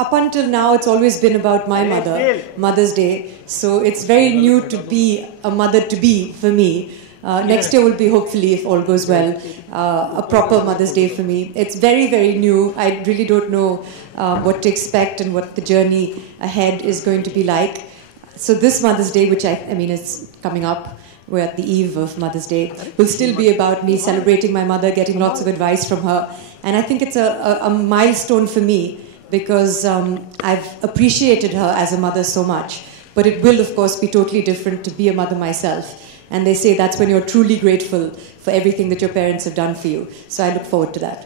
up until now, it's always been about my mother, Mother's Day. So it's very new to be a mother-to-be for me. Next year will be, hopefully, if all goes well, a proper Mother's Day for me. It's very, very new. I really don't know what to expect and what the journey ahead is going to be like. So this Mother's Day, which I mean, is coming up, we're at the eve of Mother's Day, will still be about me celebrating my mother, getting lots of advice from her. And I think it's a milestone for me because I've appreciated her as a mother so much. But it will, of course, be totally different to be a mother myself. And they say that's when you're truly grateful for everything that your parents have done for you. So I look forward to that.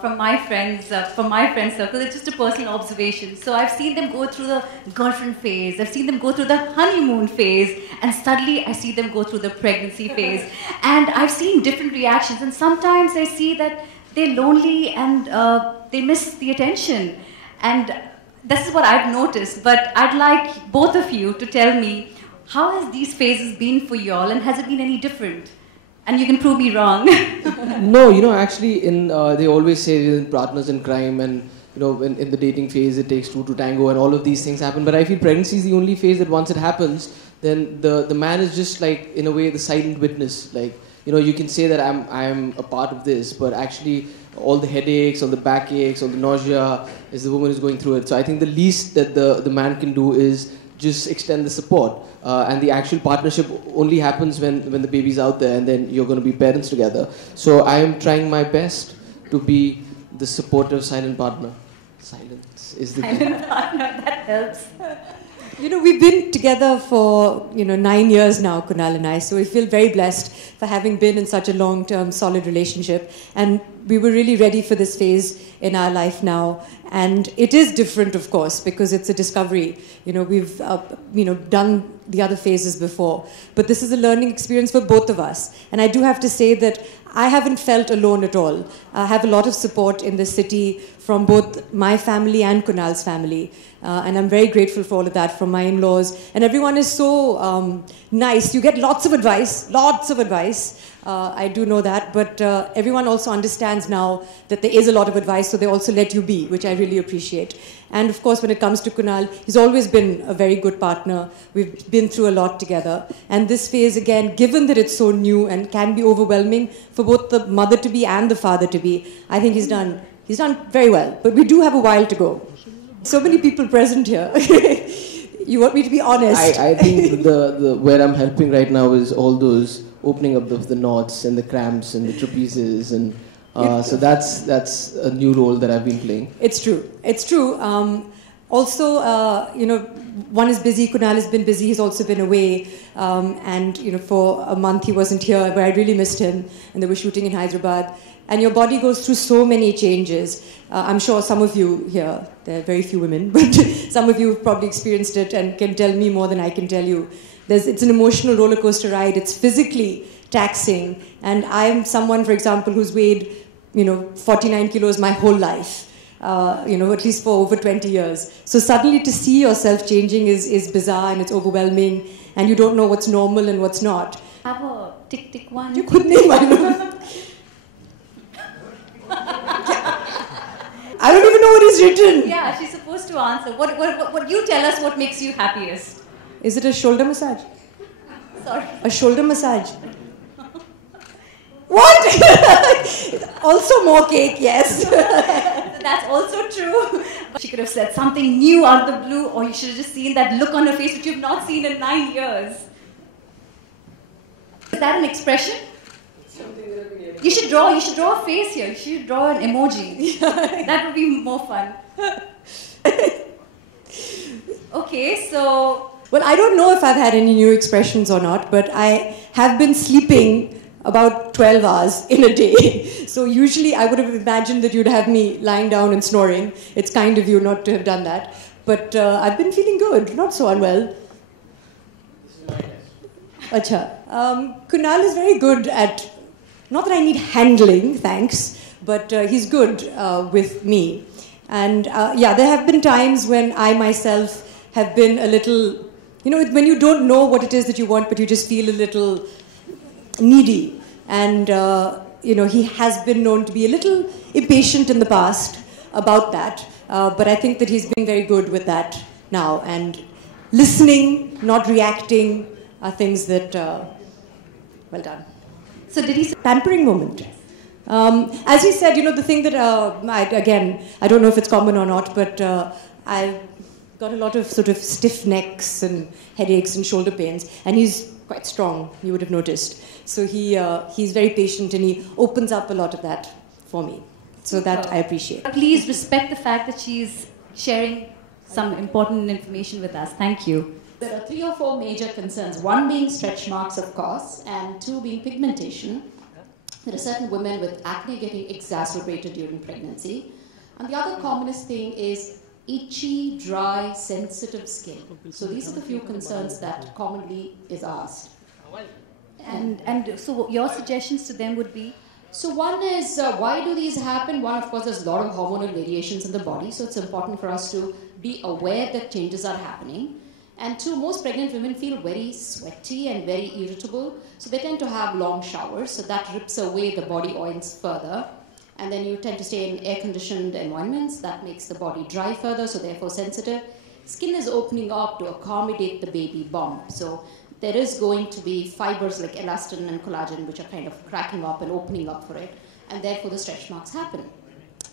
From my friends circle, it's just a personal observation. So I've seen them go through the girlfriend phase, I've seen them go through the honeymoon phase, and suddenly I see them go through the pregnancy phase. And I've seen different reactions, and sometimes I see that they're lonely and they miss the attention. And this is what I've noticed, but I'd like both of you to tell me, how has these phases been for you all, and has it been any different? And you can prove me wrong. No, actually, they always say in partners in crime, and in the dating phase, it takes two to tango, and all of these things happen. But I feel pregnancy is the only phase that once it happens, then the man is just like, in a way, the silent witness. Like, you can say that I'm a part of this, but actually, all the headaches, all the backaches, all the nausea is the woman who's going through it. So I think the least that the man can do is just extend the support. And the actual partnership only happens when the baby's out there, and then you're going to be parents together. So I am trying my best to be the supportive silent partner. Silence is the silent partner, that helps. We've been together for 9 years now, Kunal and I, so we feel very blessed for having been in such a long-term, solid relationship. And we were really ready for this phase in our life now. And it is different, of course, because it's a discovery. We've done the other phases before. But this is a learning experience for both of us. And I do have to say that I haven't felt alone at all. I have a lot of support in the city from both my family and Kunal's family. And I'm very grateful for all of that from my in-laws. And everyone is so nice. You get lots of advice, I do know that. But everyone also understands now that there is a lot of advice, so they also let you be, which I really appreciate. And of course, when it comes to Kunal, he's always been a very good partner. We've been through a lot together. And this phase, again, given that it's so new and can be overwhelming for both the mother-to-be and the father-to-be, I think he's done very well. But we do have a while to go. So many people present here. You want me to be honest? I think the where I'm helping right now is all those opening up the knots and the cramps and the trapezes, and so that's a new role that I've been playing. It's true. Also, one is busy. Kunal has been busy. He's also been away, and for a month he wasn't here, where I really missed him. And they were shooting in Hyderabad. And your body goes through so many changes. I'm sure some of you here, there are very few women, but some of you have probably experienced it and can tell me more than I can tell you. It's an emotional roller coaster ride. It's physically taxing. And I'm someone, for example, who's weighed 49 kilos my whole life, at least for over 20 years. So suddenly to see yourself changing is bizarre, and it's overwhelming, and you don't know what's normal and what's not. Have a tick one. You could name one. I don't even know what is written. Yeah, she's supposed to answer. What you tell us what makes you happiest. Is it a shoulder massage? Sorry. A shoulder massage. What? Also more cake, yes. That's also true. But she could have said something new out of the blue, or you should have just seen that look on her face which you've not seen in 9 years. Is that an expression? You should draw a face here. You should draw an emoji. That would be more fun. Okay, so... Well, I don't know if I've had any new expressions or not, but I have been sleeping about 12 hours in a day. So usually I would have imagined that you'd have me lying down and snoring. It's kind of you not to have done that. But I've been feeling good, not so unwell. Acha. Kunal is very good at... Not that I need handling, thanks, but he's good with me. And there have been times when I myself have been a little, when you don't know what it is that you want, but you just feel a little needy. And, he has been known to be a little impatient in the past. about that. But I think that he's been very good with that now. And listening, not reacting, are things that, well done. So did he say Pampering moment. As he said, the thing that, I don't know if it's common or not, but I've got a lot of sort of stiff necks and headaches and shoulder pains, and he's quite strong, you would have noticed. So he's very patient, and he opens up a lot of that for me. So that I appreciate. Please respect the fact that she's sharing some important information with us. Thank you. There are 3 or 4 major concerns. One being stretch marks, of course, and 2 being pigmentation. There are certain women with acne getting exacerbated during pregnancy. And the other commonest thing is itchy, dry, sensitive skin. So these are the few concerns that commonly is asked. And so your suggestions to them would be? So one is, why do these happen? One, of course, there's a lot of hormonal variations in the body, so it's important for us to be aware that changes are happening. And 2, most pregnant women feel very sweaty and very irritable, so they tend to have long showers, so that rips away the body oils further. And then you tend to stay in air-conditioned environments, that makes the body dry further, so therefore sensitive. Skin is opening up to accommodate the baby bump. So there is going to be fibers like elastin and collagen which are kind of cracking up and opening up for it, and therefore the stretch marks happen.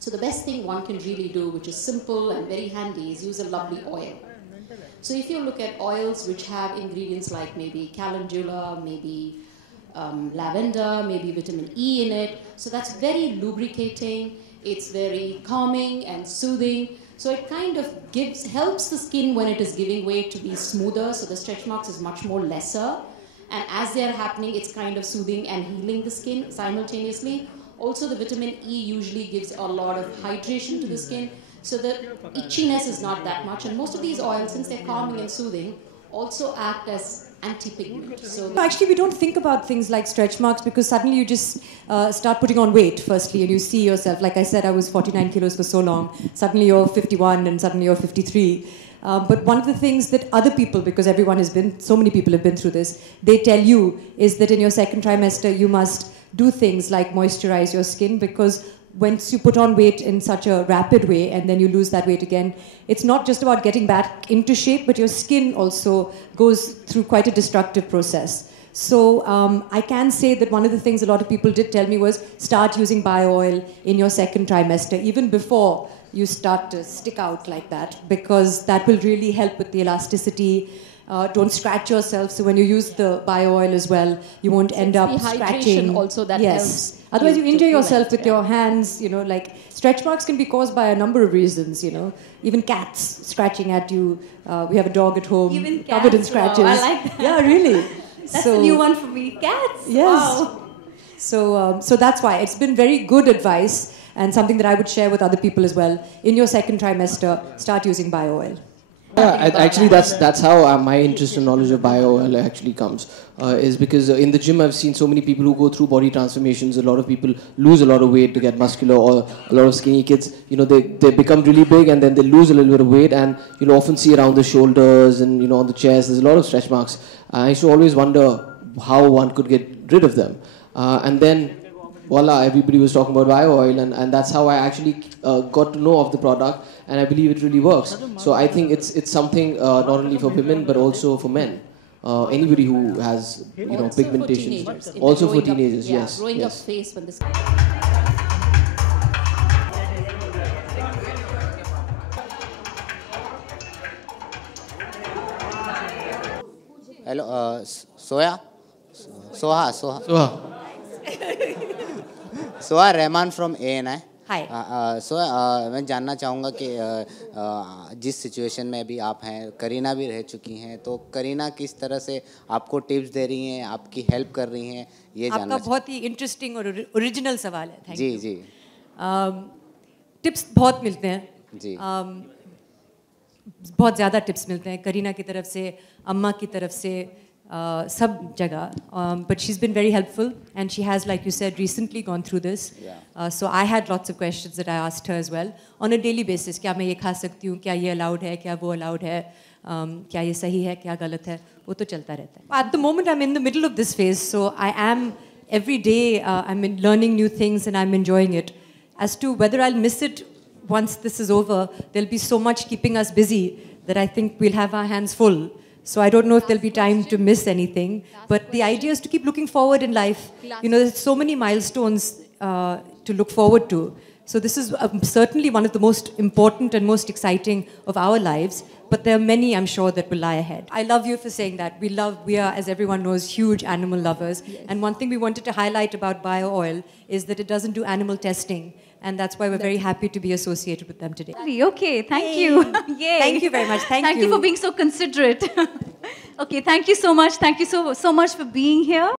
So the best thing one can really do, which is simple and very handy, is use a lovely oil. So if you look at oils which have ingredients like maybe calendula, maybe lavender, maybe vitamin E in it, so that's very lubricating, it's very calming and soothing. So it kind of helps the skin when it is giving way to be smoother, so the stretch marks is much more lesser. And as they are happening, it's kind of soothing and healing the skin simultaneously. Also, the vitamin E usually gives a lot of hydration to the skin, so the itchiness is not that much. And most of these oils, since they're calming and soothing, also act as anti-pigment. So Actually, we don't think about things like stretch marks because suddenly you just start putting on weight, firstly, and you see yourself. Like I said, I was 49 kilos for so long. Suddenly you're 51 and suddenly you're 53. But one of the things that other people, because so many people have been through this, they tell you is that in your second trimester, you must do things like moisturize your skin, because once you put on weight in such a rapid way and then you lose that weight again, it's not just about getting back into shape, but your skin also goes through quite a destructive process. So I can say that one of the things a lot of people did tell me was start using bio oil in your second trimester, even before you start to stick out like that, because that will really help with the elasticity. Don't scratch yourself. So when you use the bio oil as well, you won't end up scratching. Also that helps. Otherwise, you injure yourself with your hands. Like stretch marks can be caused by a number of reasons. Even cats scratching at you. We have a dog at home, even cats, covered in scratches. Wow, I like that. Yeah, really. That's a new one for me. Cats. Yes. Wow. So that's why it's been very good advice and something that I would share with other people as well. In your second trimester, start using bio oil. Yeah, actually, that's how my interest and knowledge of bio oil actually comes. Is because in the gym I've seen so many people who go through body transformations. A lot of people lose a lot of weight to get muscular, or a lot of skinny kids, they become really big and then they lose a little bit of weight, and often see around the shoulders and on the chest there's a lot of stretch marks. I used to always wonder how one could get rid of them, and then voila, everybody was talking about bio oil, and that's how I actually got to know of the product, and I believe it really works. So I think it's something not only for women but also for men. Anybody who has pigmentation, also for teenagers, yes. Growing up yes. face when this. Hello, Soha. Soha Rahman from ANI. Hi. मैं जानना चाहूँगा कि जिस situation में अभी आप हैं, करीना भी रह चुकी हैं, तो करीना किस तरह से आपको टिप्स दे रही हैं, आपकी हेल्प कर रही हैं, ये जानना आपका बहुत ही इंटरेस्टिंग और ओरिजिनल सवाल है. जी जी. टिप्स बहुत मिलते हैं जी. बहुत ज़्यादा टिप्स मिलते हैं करीना की तरफ से, अम्मा की तरफ से, सब जगह. But she's been very helpful, and she has, like you said, recently gone through this. So I had lots of questions that I asked her as well on a daily basis. क्या मैं ये खा सकती हूँ, क्या ये allowed है, क्या वो allowed है, क्या ये सही है, क्या गलत है, वो तो चलता रहता है. At the moment I'm in the middle of this phase, so I am every day I'm learning new things and I'm enjoying it. As to whether I'll miss it once this is over, there'll be so much keeping us busy that I think we'll have our hands full. So I don't know if there'll be time to miss anything. But the idea is to keep looking forward in life. You know, there's so many milestones to look forward to. So this is certainly one of the most important and most exciting of our lives. But there are many, I'm sure, that will lie ahead. I love you for saying that. We are, as everyone knows, huge animal lovers. Yes. And one thing we wanted to highlight about BioOil is that it doesn't do animal testing. And that's why we're very happy to be associated with them today. Okay, thank you. Yay. Thank you very much. Thank you. Thank you for being so considerate. Okay, thank you so much. Thank you so much for being here.